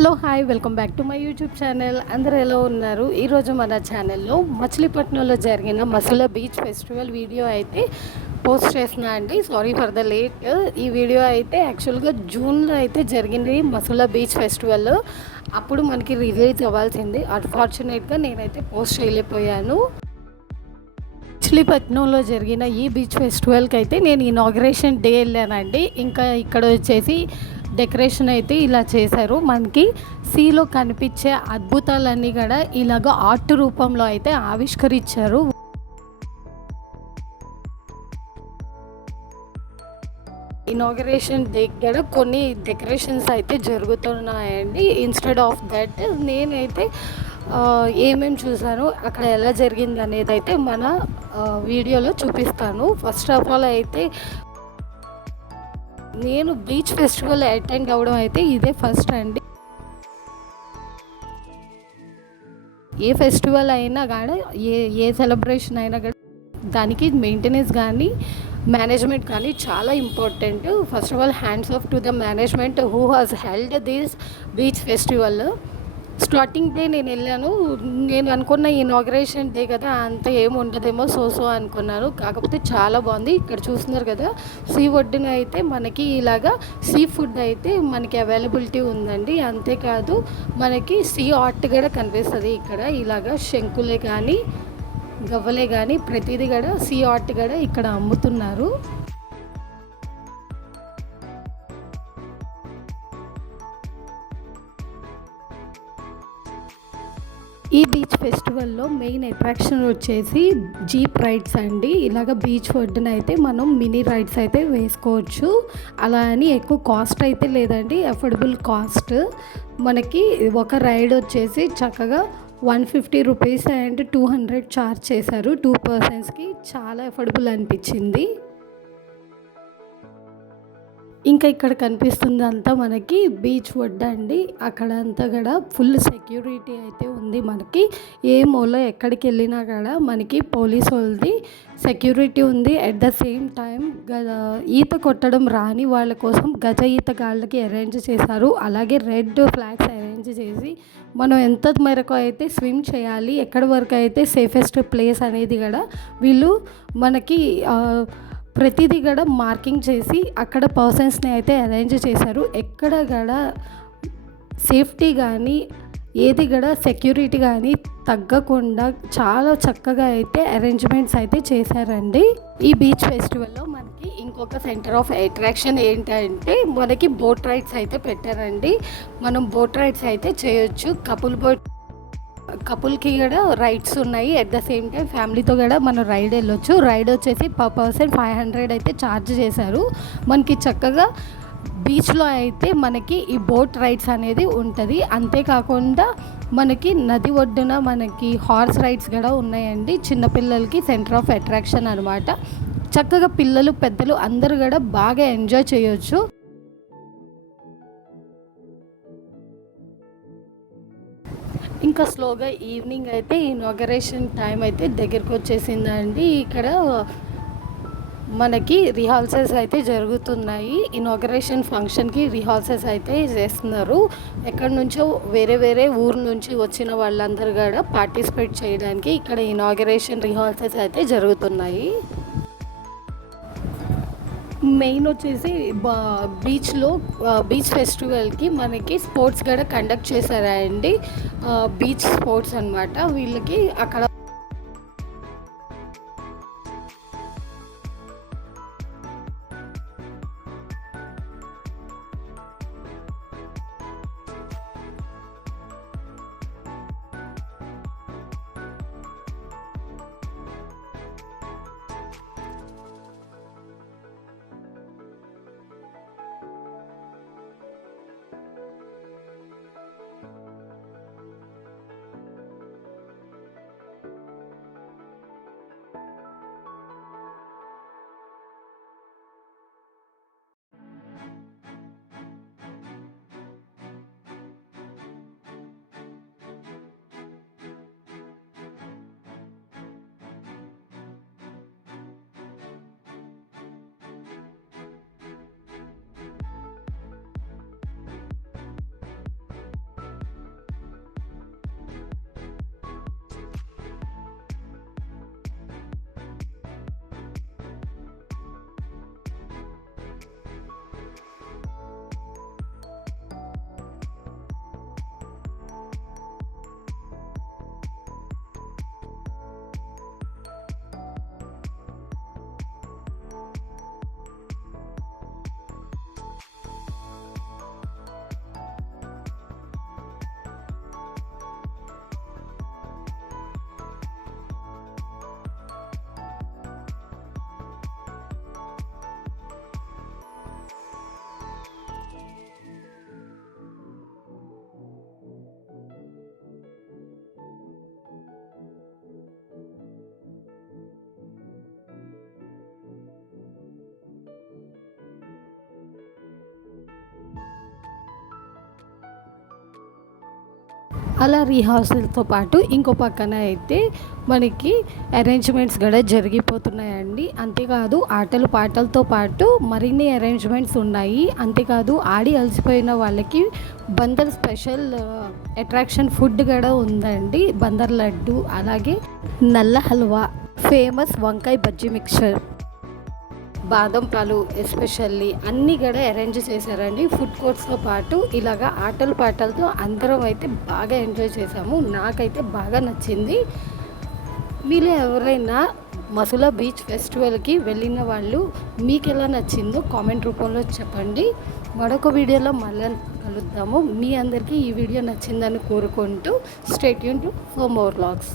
Hello hi welcome back to my YouTube channel. అందరూ ఎలా ఉన్నారు? ఈరోజు మన ఛానల్లో మచిలీపట్నంలో జరిగిన మసుల బీచ్ ఫెస్టివల్ వీడియో అయితే పోస్ట్ చేస్తున్నా అండి. Sorry for the late. ఈ వీడియో అయితే యాక్చువల్గా జూన్లో అయితే జరిగింది మసుల బీచ్ ఫెస్టివల్. అప్పుడు మనకి రిలీజ్ అవ్వాల్సింది. అన్ఫార్చునేట్గా నేనైతే పోస్ట్ చేయలేకపోయాను. మచిలీపట్నంలో జరిగిన ఈ బీచ్ ఫెస్టివల్కి అయితే నేను ఇనాగ్రేషన్ డే వెళ్ళానండి. ఇంకా ఇక్కడ వచ్చేసి డెకరేషన్ అయితే ఇలా చేశారు. మనకి సీలో కనిపించే అద్భుతాలన్నీ కూడా ఇలాగ ఆర్ట్ రూపంలో అయితే ఆవిష్కరించారు. ఇనాగరేషన్ దగ్గర కొన్ని డెకరేషన్స్ అయితే జరుగుతున్నాయండి. ఇన్స్టెడ్ ఆఫ్ దట్ నేనైతే ఏమేమి చూసాను, అక్కడ ఎలా జరిగింది అనేది అయితే మన వీడియోలో చూపిస్తాను. ఫస్ట్ ఆఫ్ ఆల్ అయితే నేను బీచ్ ఫెస్టివల్ అటెండ్ అవ్వడం అయితే ఇదే ఫస్ట్ అండి. ఏ ఫెస్టివల్ అయినా కానీ ఏ సెలబ్రేషన్ అయినా కానీ దానికి మెయింటెనెన్స్ కానీ మేనేజ్మెంట్ కానీ చాలా important. First of all hands off to the management who has held this beach festival. Starting day నేను వెళ్ళాను. నేను అనుకున్న ఇనాగ్రేషన్ డే కదా, అంత ఏమి ఉండదేమో సో అనుకున్నాను. కాకపోతే చాలా బాగుంది. ఇక్కడ చూస్తున్నారు కదా, సీ ఒడ్డున అయితే మనకి ఇలాగా సీ ఫుడ్ అయితే మనకి అవైలబిలిటీ ఉందండి. అంతేకాదు మనకి సీ ఆర్ట్ కూడా కనిపిస్తుంది. ఇక్కడ ఇలాగా శంకులే కానీ గవ్వలే కానీ ప్రతిదీ కూడా సీ ఆర్ట్ కూడా ఇక్కడ అమ్ముతున్నారు. ఈ బీచ్ ఫెస్టివల్లో మెయిన్ అట్రాక్షన్ వచ్చేసి జీప్ రైడ్స్ అండి. ఇలాగ బీచ్ ఒడ్డున అయితే మనం మినీ రైడ్స్ అయితే వేసుకోవచ్చు. అలా అని ఎక్కువ కాస్ట్ అయితే లేదండి, అఫోర్డబుల్ కాస్ట్. మనకి ఒక రైడ్ వచ్చేసి చక్కగా 150 రూపీస్ అండ్ 200 ఛార్జ్ చేశారు 2 పర్సన్స్కి. చాలా అఫోర్డబుల్ అనిపించింది. ఇంకా ఇక్కడ కనిపిస్తుంది అంతా మనకి బీచ్ ఒడ్డు అండి. అక్కడ అంతా కూడా ఫుల్ సెక్యూరిటీ అయితే ఉంది. మనకి ఏ మూల ఎక్కడికి వెళ్ళినా కూడా మనకి పోలీస్ వాళ్ళది సెక్యూరిటీ ఉంది. అట్ ద సేమ్ టైం ఈత కొట్టడం రాని వాళ్ళ కోసం గజ ఈతగాళ్ళకి అరేంజ్ చేశారు. అలాగే రెడ్ ఫ్లాగ్స్ అరేంజ్ చేసి మనం ఎంత మేరకు అయితే స్విమ్ చేయాలి, ఎక్కడి వరకు అయితే సేఫెస్ట్ ప్లేస్ అనేది కూడా వీళ్ళు మనకి ప్రతిదీ కూడా మార్కింగ్ చేసి అక్కడ పర్సన్స్ని అయితే అరేంజ్ చేశారు. ఎక్కడ కూడా సేఫ్టీ కానీ ఏది కూడా సెక్యూరిటీ కానీ తగ్గకుండా చాలా చక్కగా అయితే అరేంజ్మెంట్స్ అయితే చేశారండి. ఈ బీచ్ ఫెస్టివల్లో మనకి ఇంకొక సెంటర్ ఆఫ్ అట్రాక్షన్ ఏంటంటే మనకి బోట్ రైడ్స్ అయితే పెట్టారండి. మనం బోట్ రైడ్స్ అయితే చేయొచ్చు. కపుల్కి కూడా రైడ్స్ ఉన్నాయి. అట్ ద సేమ్ టైం ఫ్యామిలీతో కూడా మనం రైడ్ వెళ్ళొచ్చు. రైడ్ వచ్చేసి పర్ పర్సన్ 500 అయితే ఛార్జ్ చేశారు. మనకి చక్కగా బీచ్లో అయితే మనకి ఈ బోట్ రైడ్స్ అనేది ఉంటుంది. అంతేకాకుండా మనకి నది ఒడ్డున మనకి హార్స్ రైడ్స్ కూడా ఉన్నాయండి. చిన్నపిల్లలకి సెంటర్ ఆఫ్ అట్రాక్షన్ అనమాట. చక్కగా పిల్లలు పెద్దలు అందరూ కూడా బాగా ఎంజాయ్ చేయొచ్చు. ఇంకా స్లోగా ఈవినింగ్ అయితే ఇనాగరేషన్ టైం అయితే దగ్గరికి వచ్చేసిందండి. ఇక్కడ మనకి రిహార్సల్స్ అయితే జరుగుతున్నాయి. ఇనాగరేషన్ ఫంక్షన్కి రిహార్సల్స్ అయితే చేస్తున్నారు. ఎక్కడి నుంచో వేరే ఊరు నుంచి వచ్చిన వాళ్ళందరూ కూడా పార్టిసిపేట్ చేయడానికి ఇక్కడ ఇనాగరేషన్ రిహార్సల్స్ అయితే జరుగుతున్నాయి. మెయిన్ వచ్చేసి బీచ్ ఫెస్టివల్కి మనకి స్పోర్ట్స్ కూడా కండక్ట్ చేశారండి. బీచ్ స్పోర్ట్స్ అనమాట. వీళ్ళకి అక్కడ అలా రిహార్సల్తో పాటు ఇంకో పక్కన అయితే మనకి అరేంజ్మెంట్స్ కూడా జరిగిపోతున్నాయండి. అంతేకాదు ఆటలు పాటలతో పాటు మరిన్ని అరేంజ్మెంట్స్ ఉన్నాయి. అంతేకాదు ఆడి అలసిపోయిన వాళ్ళకి బందర్ స్పెషల్ అట్రాక్షన్ ఫుడ్ కూడా ఉందండి. బందర్ లడ్డు, అలాగే నల్ల హల్వా, ఫేమస్ వంకాయ బజ్జీ మిక్చర్, బాదం పాలు ఎస్పెషల్లీ అన్నీ కూడా అరేంజ్ చేశారండి. ఫుడ్ కోర్ట్స్తో పాటు ఇలాగా ఆటలు పాటలతో అందరం అయితే బాగా ఎంజాయ్ చేసాము. నాకైతే బాగా నచ్చింది. మీలో ఎవరైనా మసులా బీచ్ ఫెస్టివల్కి వెళ్ళిన వాళ్ళు మీకు ఎలా నచ్చిందో కామెంట్ రూపంలో చెప్పండి. మరొక వీడియోలో మళ్ళీ కలుద్దాము. మీ అందరికీ ఈ వీడియో నచ్చిందని కోరుకుంటూ stay tuned for more vlogs.